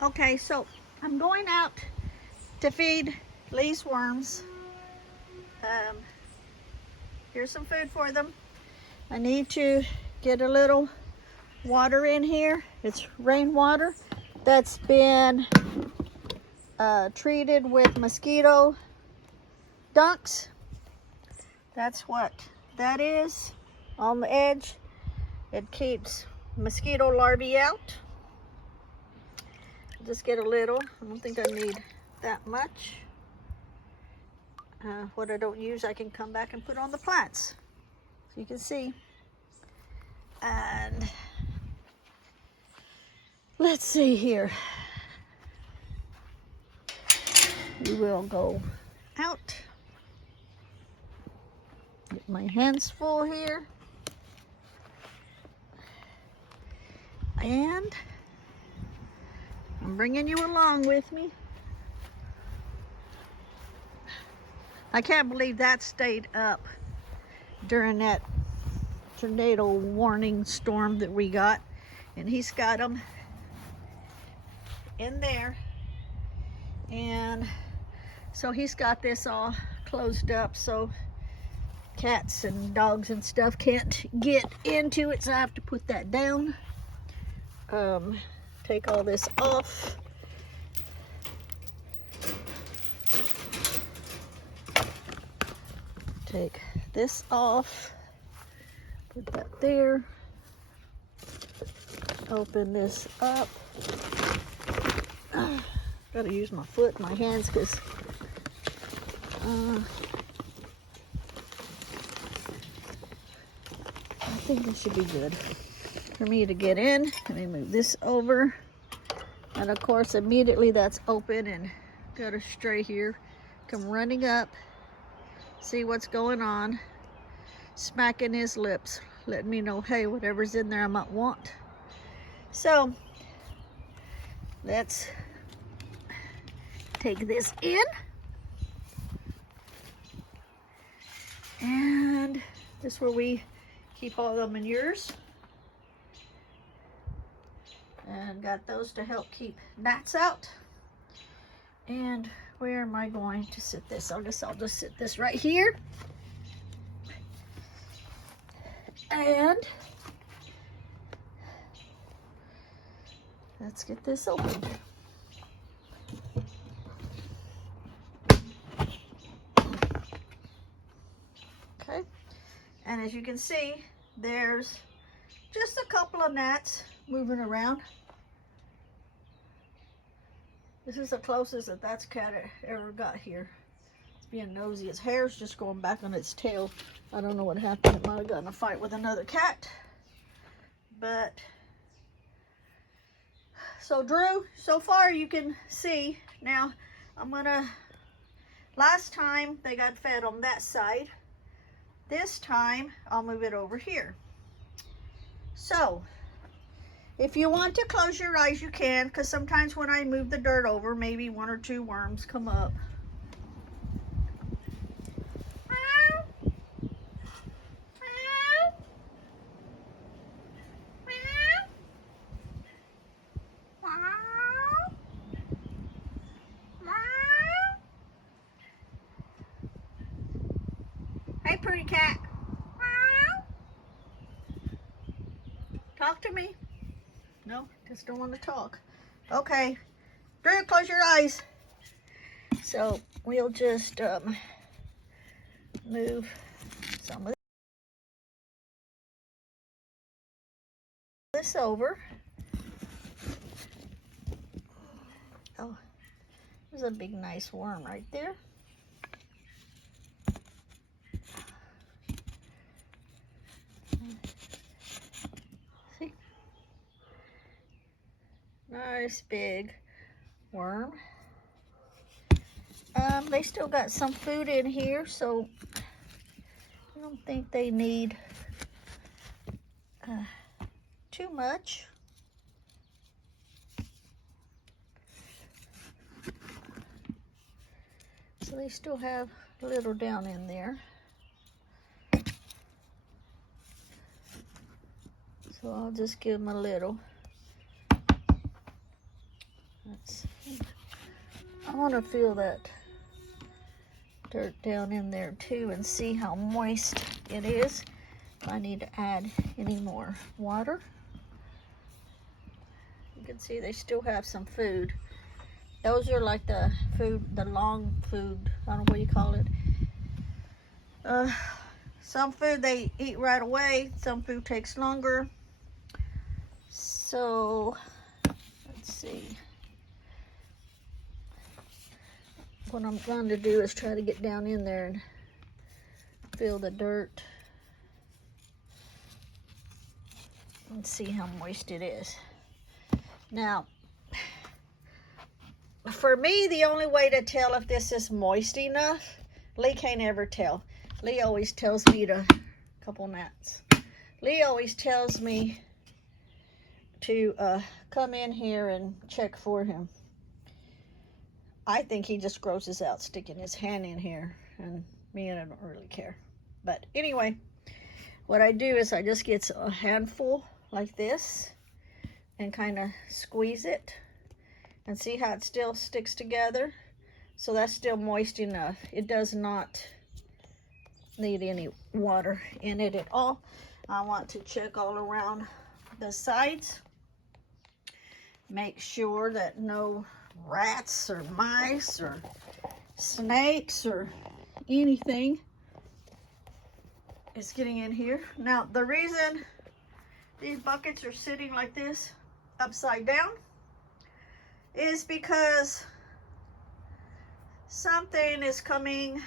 Okay, so I'm going out to feed these worms. Here's some food for them. I need to get a little water in here. It's rainwater that's been treated with mosquito dunks. That's what that is on the edge. It keeps mosquito larvae out. Just get a little. I don't think I need that much. What I don't use, I can come back and put on the plants. So you can see. And let's see here. We will go out. Get my hands full here. And I'm bringing you along with me. I can't believe that stayed up during that tornado warning storm that we got. And he's got them in there. And so he's got this all closed up so cats and dogs and stuff can't get into it. So I have to put that down. Take all this off. Take this off. Put that there. Open this up. Gotta use my foot and my hands because I think this should be good for me to get in. Let me move this over. And of course, immediately that's open and got a stray here. Come running up, see what's going on, smacking his lips, letting me know, hey, whatever's in there I might want. So let's take this in. And this is where we keep all the manures. And got those to help keep gnats out. And where am I going to sit this? I'll just sit this right here. And let's get this open. Okay. And as you can see, there's just a couple of gnats moving around. This is the closest that that's cat ever got here. It's being nosy. Its hair's just going back on its tail. I don't know what happened. It might have gotten in a fight with another cat. But, so Drew, so far you can see. Now, last time they got fed on that side. This time, I'll move it over here. So, if you want to close your eyes, you can, because sometimes when I move the dirt over, maybe one or two worms come up. Hey, pretty cat. Talk to me. No, just don't want to talk. Okay, Drew, close your eyes. So we'll just move some of this over. Oh, there's a big nice worm right there. See? Nice big worm. They still got some food in here, so I don't think they need too much. So they still have a little down in there. So I'll just give them a little. I want to feel that dirt down in there too and see how moist it is. If I need to add any more water. You can see they still have some food. Those are like the food, the long food, I don't know what you call it. Some food they eat right away, some food takes longer. So, let's see. What I'm going to do is try to get down in there and feel the dirt and see how moist it is. Now, for me, the only way to tell if this is moist enough, Lee can't ever tell. Lee always tells me to, couple gnats. Lee always tells me to come in here and check for him. I think he just grosses out sticking his hand in here, and me and I don't really care. But anyway, what I do is I just get a handful like this and kind of squeeze it and see how it still sticks together. So that's still moist enough. It does not need any water in it at all. I want to check all around the sides. Make sure that no rats or mice or snakes or anything is getting in here. Now, the reason these buckets are sitting like this upside down is because something is coming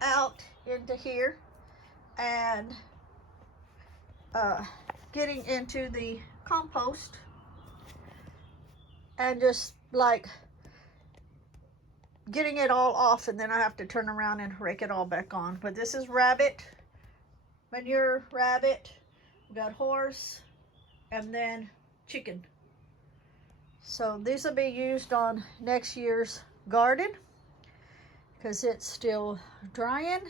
out into here and getting into the compost and just like getting it all off, and then I have to turn around and rake it all back on. But this is rabbit manure, rabbit, we got horse, and then chicken. So these will be used on next year's garden because it's still drying.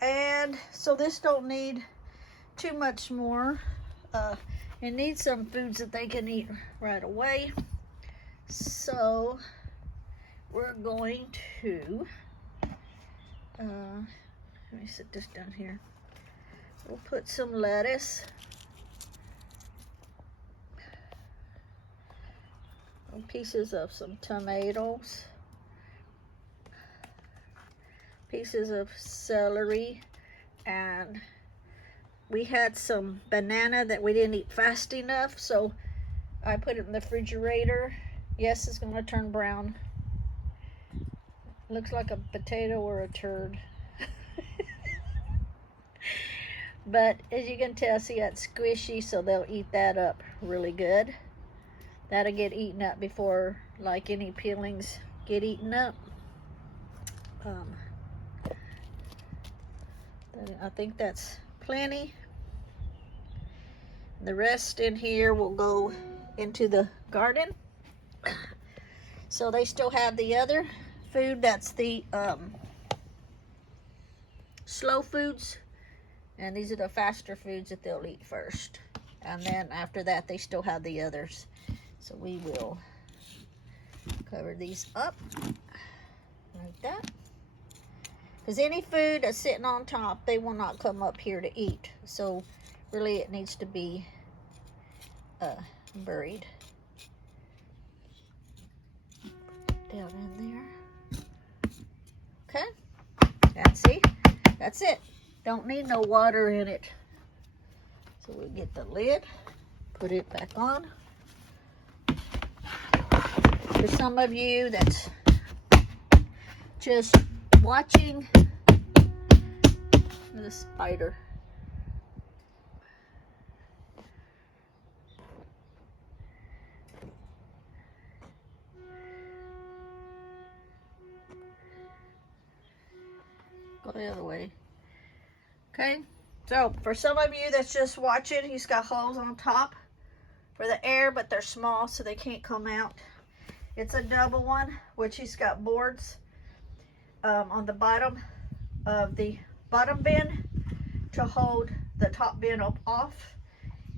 And so this don't need too much more. It needs some foods that they can eat right away. So we're going to, let me sit this down here. We'll put some lettuce. Pieces of some tomatoes. Pieces of celery. And we had some banana that we didn't eat fast enough, so I put it in the refrigerator. Yes, it's gonna turn brown. Looks like a potato or a turd. But as you can tell, see, that's squishy, so they'll eat that up really good. That'll get eaten up before like any peelings get eaten up. I think that's plenty. The rest in here will go into the garden. So they still have the other food, that's the slow foods, and these are the faster foods that they'll eat first, and then after that they still have the others. So we will cover these up like that, because any food that's sitting on top, they will not come up here to eat. So really it needs to be buried down in there. Okay, and see, that's it. Don't need no water in it. So we'll get the lid, put it back on. For some of you that's just watching, the spider. Go the other way. Okay, so for some of you that's just watching, he's got holes on top for the air, but they're small, so they can't come out. It's a double one, which he's got boards on the bottom of the bottom bin to hold the top bin up off,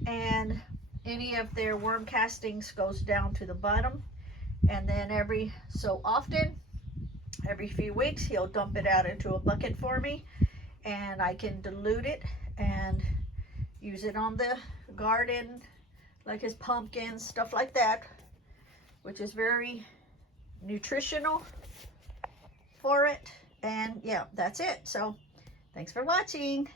and any of their worm castings goes down to the bottom. And then every so often, every few weeks, he'll dump it out into a bucket for me, and I can dilute it and use it on the garden, like his pumpkins, stuff like that, which is very nutritional for it. And yeah, that's it. So thanks for watching.